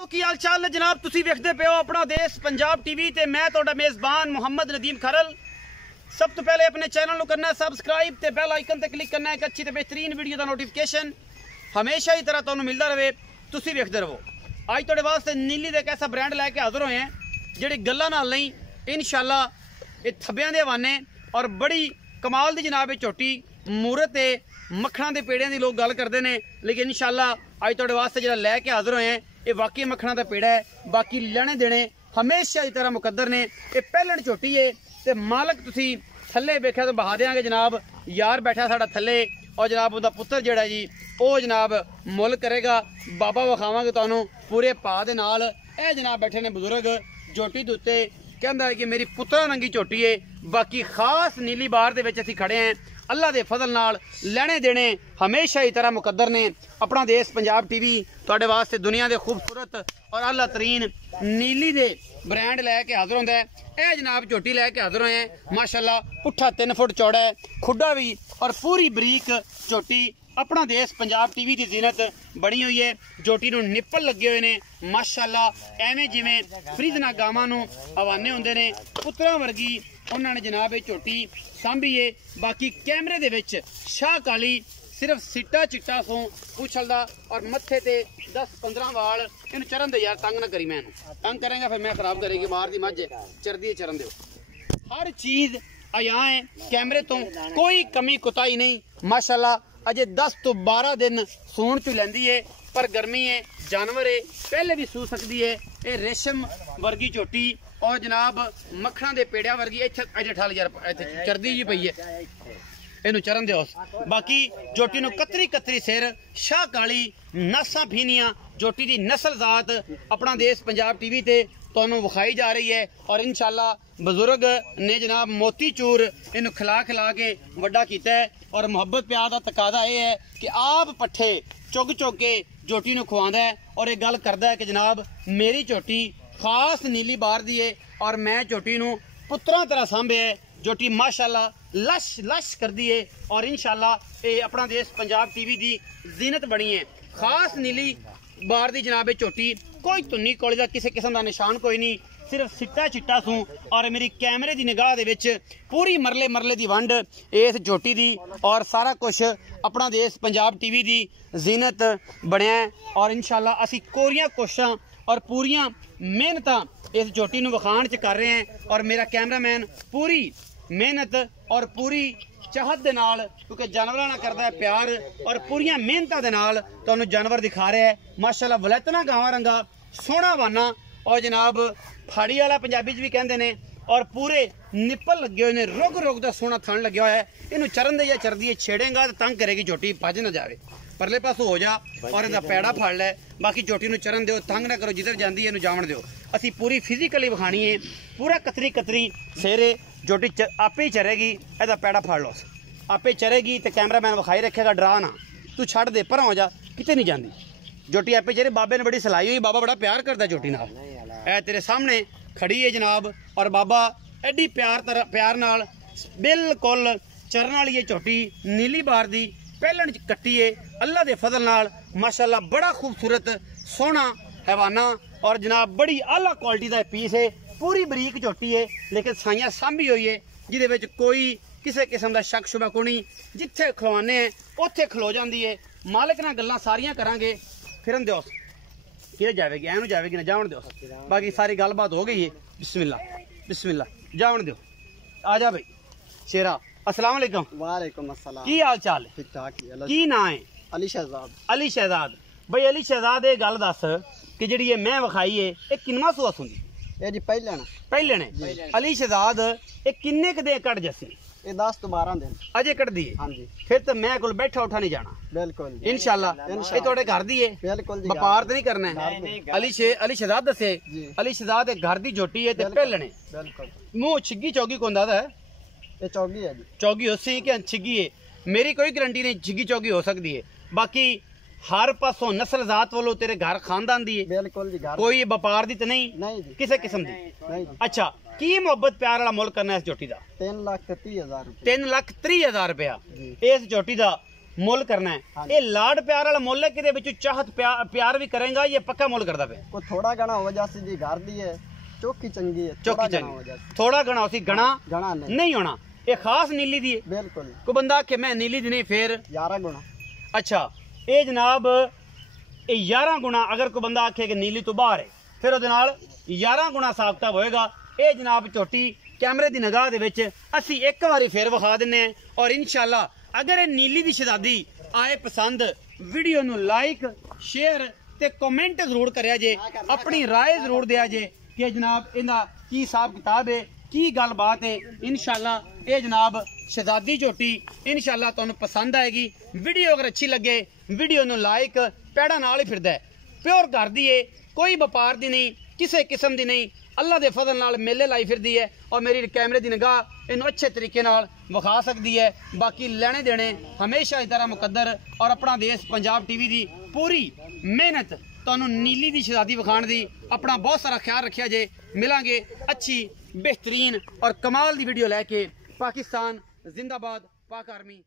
की हाल चाल है जनाब, तुसी वेखदे पे हो अपना देश पंजाब टीवी ते मैं तुहाडा मेज़बान मुहम्मद नदीम खरल। सब तो पहले अपने चैनल को करना है सबसक्राइब ते बेल आइकन ते क्लिक करना है एक अच्छी ते बेहतरीन वीडियो का नोटिफिकेशन हमेशा ही तरह तुहानू मिलता रहे, तुसी वेखदे रहो। अज तुहाडे वास्ते नीली दे एक ऐसा ब्रांड लैके हाजिर होए हैं जिहड़ी गल्लां नाल नहीं इंशाअल्लाह ये थब्बियां दे हवाने और बड़ी कमाल दी जनाब झोटी मूरत ते मक्खणां दे पेड़ियां दी लोग गल करते हैं, लेकिन इंशाअल्लाह अज तुहाडे वास्ते जिहड़ा लैके हाजिर होए हैं ये वाकई मक्खणां दा पेड़ा है। बाकी लेने देने हमेशा की तरह मुकद्दर ने। ये पहलण झोटी है ते मालक तुसी थल्ले वेख्या तो बहा देंगे जनाब, यार बैठा साडा थल्ले और जनाब उसका पुत्र जिहड़ा जी वो जनाब मुल करेगा। बाबा विखावांगे तुहानू पूरे भा दे नाल। ए जनाब बैठे ने बुजुर्ग झोटी दे उत्ते, कहंदा है कि मेरी पुत्रा रंगी झोटी है। बाकी खास नीली बार दे विच असीं खड़े हैं, अल्लाह दे फजल नाल लेने देने हमेशा ही तरह मुकद्दर ने। अपना देश पंजाब टीवी तुहाडे वास्ते दुनिया दे खूबसूरत और आला तरीन नीली दे ब्रांड लैके हाजिर होंदा है। यह जनाब झोटी लैके हाजिर होए हैं माशाअल्लाह, पुट्ठा 3 फुट चौड़ा है, खुड्डा भी और पूरी बरीक झोटी। अपना देश पंजाब टीवी की जीनत बनी हुई है। झोटी नूं निप्पल लगे हुए ने माशाअल्लाह, एवें जिवें फ्रीजना गावां नूं हवाने हुंदे ने, पुत्रा वर्गी उन्होंने जनाब ये झोटी सांभी है। बाकी कैमरे दे विच शाह काली सिर्फ सिट्टा चिट्टा सो उछलदा और मत्थे ते 10-15 वाल। इन चरण दे यार, तंग ना करी, मैं तंग करेंगे फिर मैं खराब करेगी। बाहर दी मझ चरदी है, चरण दो। हर चीज अया है कैमरे तो, कोई कमी कुताही नहीं माशाअल्लाह। अजे 10 तो 12 दिन सूण चु लैंदी है, पर गर्मी है, जानवर है, पहले भी सू सकती है। ये रेशम वर्गी झोटी और जनाब मक्खणा दे पेड़िया वर्गी इत्थे ठल यार चरदी जी पई है, इनू चरण दो। बाकी झोटी नू कतरी कतरी सिर, शाह काली, नसां फीनियां, झोटी दी नस्ल जात अपना देश पंजाब टीवी ते तुहानू विखाई जा रही है। और इंशाअल्लाह बुजुर्ग ने जनाब मोती चूर इनू खिला खिला के वड्डा कीता है। और मुहब्बत प्यार का तकादा यह है कि आप पट्ठे चुग चुग के झोटी नू खवांदा है और एक गल करदा है कि जनाब मेरी झोटी खास नीली बार दी है और मैं झोटी नू पुत्रा तरह सांभे है। झोटी माशाअल्लाह लश लश कर दी है और इंशाअल्लाह ये अपना देश पंजाब टीवी की जीनत बनी है। खास नीली बार दी जनाब झोटी, कोई धुन्नी कोली दा किसी किस्म का निशान कोई नहीं, सिर्फ सिट्टा चिट्टा सूं। और मेरी कैमरे की निगाह दे विच पूरी मरले मरले की वंड इस झोटी दी और सारा कुछ अपना देश पंजाब टीवी की जीनत बनया। और इंशाअल्लाह असी कोरियां कोशिशां और पूरियां मेहनत इस झोटी नूं विखाण च कर रहे हैं। और मेरा कैमरामैन पूरी मेहनत और पूरी चाहत दे नाल, क्योंकि जानवरां नाल करदा है प्यार और पूरियां मेहनतां दे नाल तुहानूं जानवर दिखा रहा है माशाअल्लाह। वलैतना गावां रंगा सोहना वाना और जनाब फाड़ी वाला पंजाबी च भी कहंदे ने और पूरे निप्पल लगे हुए ने, रुग रुग दा सोहना थन लग्या होया है। इनू चरण दे या चरदी है, छेड़ेगा तो तंग करेगी झोटी, भज ना जाए, परले पासों हो जा और इहदा पैड़ा फड़ लै। बाकी झोटी नू चरण दिओ, तंग ना करो, जिधर जांदी है इनू जावण दिओ। असी पूरी फिजिकली विखाणी है, पूरा कतरी कतरी सेरे झोटी आपे ही चरेगी, इहदा पैड़ा फड़ लो, आपे चरेगी तो कैमरामैन विखाई रखेगा, डरा ना, तू छड़ दे पर हो जा, किते नहीं जाती झोटी आपे चरे। बाबे ने बड़ी सलाई हुई, बाबा बड़ा प्यार करता झोटी नाल। ए तेरे सामने खड़ी है जनाब और बाबा एडी प्यार नाल बिल्कुल चरण वाली है झोटी नीली बार दी पहलण च कट्टी है अल्लाह दे फजल नाल माशाअल्लाह। बड़ा खूबसूरत सोहना हैवाना और जनाब बड़ी आला क्वालिटी का पीस है। पूरी बरीक झोटी है लेकिन साइयां सांभी हुई है, जिहदे विच कोई किसी किस्म का शक शुबा को नहीं। जिथे खलवाने हैं उत्थे खलो जाती है। मालिक नाल गल्लां सारियां करांगे, फिरन दिओ कि जाएगी, एनू जाएगी ना, जावन दो। बाकी सारी गलबात हो गई है। बिस्मिल्लाह बिस्मिल्लाह, जावन दो। आ जा भाई शेरा, अस्सलाम वालेकुम। वालेकुम अस्सलाम। की हाल चाल है? ठीक ठाक है। की ना है? अली शहजाद। अली शहजाद भाई, अली शहजाद ये गल दस कि जिहड़ी मैं विखाई है ये किन्ना सूआ सुंदी? ये जी पहले ने। अली शहजाद ये किन्ने क दे कट जसी? ये 10 तो 12 दिन अजे कट दी है। हाँ जी। फिर तो मैं कोल बैठा उठा नहीं जाना। बिल्कुल इंशाअल्लाह। ये थोड़े घर दी है, बिल्कुल जी, व्यापार तो नहीं करना है। अली शहजाद दसे, अली शहजाद घर दी झोटी है ते पहलने। बिल्कुल। मुंह छिग्गी चौगी कौन दादा है? ये चौगी है जी। चौगी होसी कि छिग्गी है? मेरी कोई गारंटी नहीं, छिग्गी चौगी हो सकती है। बाकी हर पासों नस्ल जात वालों तेरे घर खानदान दी है? बिल्कुल जी, घर कोई व्यापार दी तो नहीं? नहीं जी, किसी किस्म दी नहीं। अच्छा, की मोहब्बत प्यार वाला मुल करना इस झोटी का? 3,30,000 रुपये। 3,30,000 रुपया इस झोटी का ਮੁੱਲ ਕਰਨਾ ਹੈ। ਇਹ ਲਾਡ ਪਿਆਰ ਵਾਲਾ ਮੁੱਲ ਹੈ, ਕਿਤੇ ਵਿੱਚ ਚਾਹਤ ਪਿਆਰ ਵੀ ਕਰੇਗਾ, ਇਹ ਪੱਕਾ ਮੁੱਲ ਕਰਦਾ ਪਿਆ। ਕੋਈ ਥੋੜਾ ਗਣਾ ਹੋ ਜਾਸੀ ਜੀ ਘਰ ਦੀ ਹੈ, ਚੋਕੀ ਚੰਗੀ ਹੈ, ਚੋਕੀ ਚੰਗੀ, ਥੋੜਾ ਗਣਾ ਉसी ਗਣਾ ਨਹੀਂ ਹੋਣਾ। ਇਹ ਖਾਸ ਨੀਲੀ ਦੀ ਹੈ ਬਿਲਕੁਲ। ਕੋਈ ਬੰਦਾ ਕਿ ਮੈਂ ਨੀਲੀ ਦੀ ਨਹੀਂ, ਫਿਰ 11 ਗੁਣਾ। ਅੱਛਾ ਇਹ ਜਨਾਬ ਇਹ 11 ਗੁਣਾ, ਅਗਰ ਕੋਈ ਬੰਦਾ ਆਖੇ ਕਿ ਨੀਲੀ ਤੋਂ ਬਾਹਰ ਹੈ ਫਿਰ ਉਹਦੇ ਨਾਲ 11 ਗੁਣਾ ਸਾਬਤਾ ਹੋਏਗਾ। ਇਹ ਜਨਾਬ ਝੋਟੀ कैमरे की निगाह दे विच असी एक बारी फिर विखा दिने और इंशाअल्लाह अगर ये नीली दी शहजादी आए पसंद वीडियो नू लाइक शेयर ते कमेंट जरूर करिया जे, अपनी राय जरूर दिया जे कि जनाब इहदा की हिसाब किताब है, की गलबात है। इंशाअल्लाह ये जनाब शहजादी झोटी इंशाअल्लाह तुहानू पसंद आएगी। वीडियो अगर अच्छी लगे वीडियो नू लाइक, पैड़ा नाल ही फिरदा है, प्योर घर दी है, कोई व्यापार दी नहीं, किसी किस्म दी नहीं, अल्लाह दे फजल नाल मेले लाई फिरदी है और मेरी कैमरे की निगाह इनू अच्छे तरीके नाल विखा सकती है। बाकी लेने देने हमेशा इस तरह मुकद्दर और अपना देश पंजाब टीवी की पूरी मेहनत तुहानू नीली दी शहजादी विखाण दी। अपना बहुत सारा ख्याल रखिया जे, मिलांगे अच्छी बेहतरीन और कमाल दी वीडियो लैके। पाकिस्तान जिंदाबाद, पाक आर्मी।